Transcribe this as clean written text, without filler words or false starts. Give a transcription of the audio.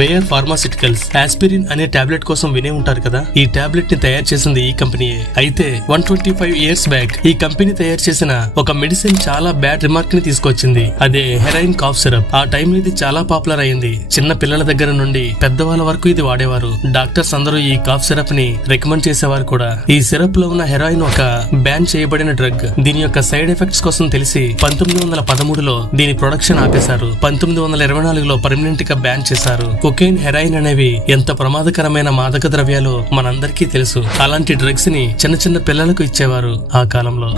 Bayer pharmaceuticals aspirin అనే tablet కోసం వినే ఉంటారు కదా. ఈ టాబ్లెట్ ని తయారు చేసింది ఈ కంపెనీయే. అయితే 125 years బ్యాక్ ఈ కంపెనీ తయారు చేసిన ఒక మెడిసిన్ చాలా బ్యాడ్ రిమార్క్ ని తీసుకొచ్చింది. అదే హెరాయిన్ కాఫ్ సిరప్. ఆ టైంలో ఇది చాలా పాపులర్ అయింది. చిన్న పిల్లల దగ్గర నుండి పెద్దవాళ్ళ వరకు ఇది వాడేవారు. డాక్టర్స్ అందరూ ఈ కాఫ్ సిరప్ ని రికమెండ్ చేసేవారు కూడా. ఈ సిరప్ లో ఉన్న హెరాయిన్ ఒక బ్యాన్ చేయబడిన డ్రగ్. దీని యొక్క సైడ్ ఎఫెక్ట్స్ కోసం తెలిసి 1913లో దీని ప్రొడక్షన్ ఆపేశారు. 1924లో పర్మనెంట్ గా బ్యాన్ చేశారు. కొకైన్, హెరాయిన్ అనేవి ఎంత ప్రమాదకరమైన మాదక ద్రవ్యాలు మనందరికీ తెలుసు. అలాంటి డ్రగ్స్ ని చిన్న చిన్న పిల్లలకు ఇచ్చేవారు ఆ కాలంలో.